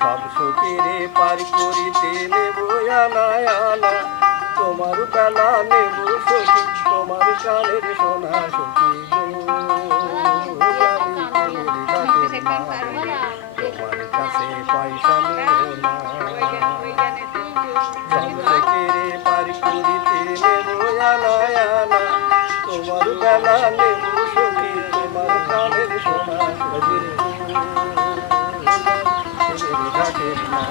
সব সখীরে পার করিতে নেব আনা আনা, তোমার বেলা নেব সখী, তোমার কানের সোনা সখী গো। তোমার কাছে পয়সা নেব না, সব সখীরে পার করিতে নেব আনা আনা, তোমার বেলা নেব সখী, তোমার কানের সোনা সখী গো। ঘাটের না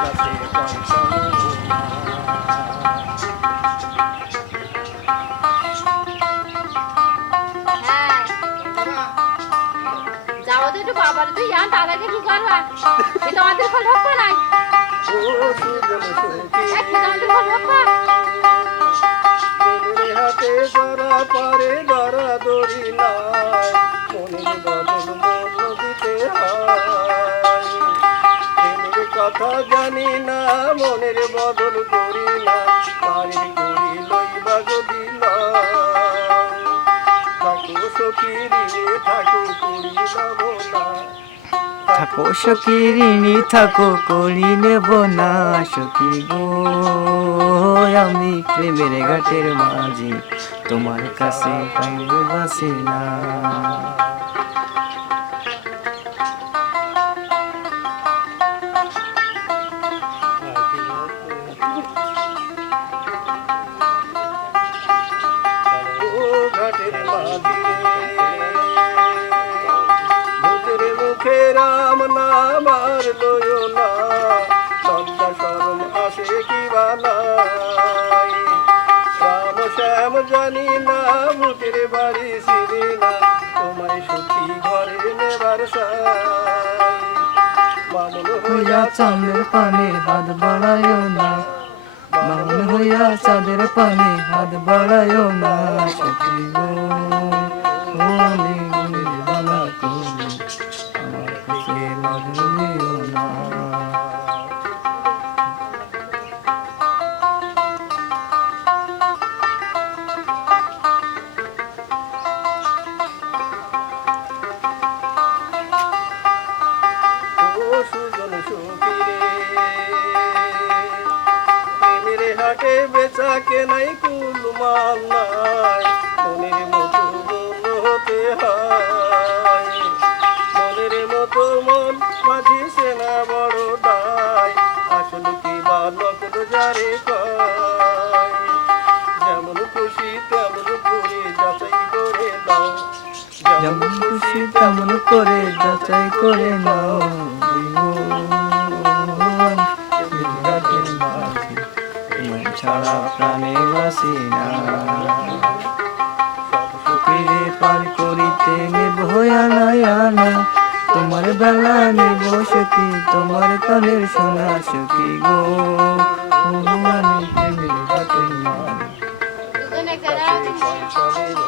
কাছে পয়সা নেব না। বাবার তুই জান দাদাকে কি করবা এটা আমাদের ফল হোক নাই ও সুজন সখী আমাদের ফল হোক মনের হাতে ধরা পারে ধরা দড়ি নাই, মনের বদল মন দিতে হয়। প্রেমের কথা জানি না, মনের বদল করি না, পারি করি লইবা যদি লয়। থাকো সখী রে থাকো করি যাব না, থাকো সখী ঋণী থাকো করি নেব না সখী গো। আমি প্রেমের ঘাটের মাঝি তোমার কাছে পাইব বাসি না। ও ঘাটের মাঝি ভূতের মুখে রাম নাম আর লইও না, লজ্জা শরম আসে কি বানাই। রাম শ্যাম জানি না, ভূতের বাড়ি চিনি না, তোমায় সখী ঘরে নেবার সাই। বামন হইয়া চাঁদের পানে হাত বাড়ায়ও না, বামন হইয়া চাঁদের পানে হাত বাড়ায়ও না সখী গো। ও আমি মনের বালা করি আমার কাছে বাঁধিও না। ও সুজন সখী রে প্রেমের হাটে বেচা কেনাই কুল মাল নাই, মনের মতো মন হতে হয়। মনের মতো মন মাঝি সেনা বড় দায়, আসলে কি বালক যারে কয়। যেমন খুশি তেমন করে যাচাই করে দাও, যেমন খুশি তেমন করে যাচাই করে নাও মন ছাড়া প্রাণে বাসি না। ফিরে পার করিতে নেব আনা আনা, তোমার বেলা নেব সখী, তোমার কানের সোনা সখী গো। আমি প্রেমের ঘাটের মাঝি দুজনে কাছে পয়সা নেব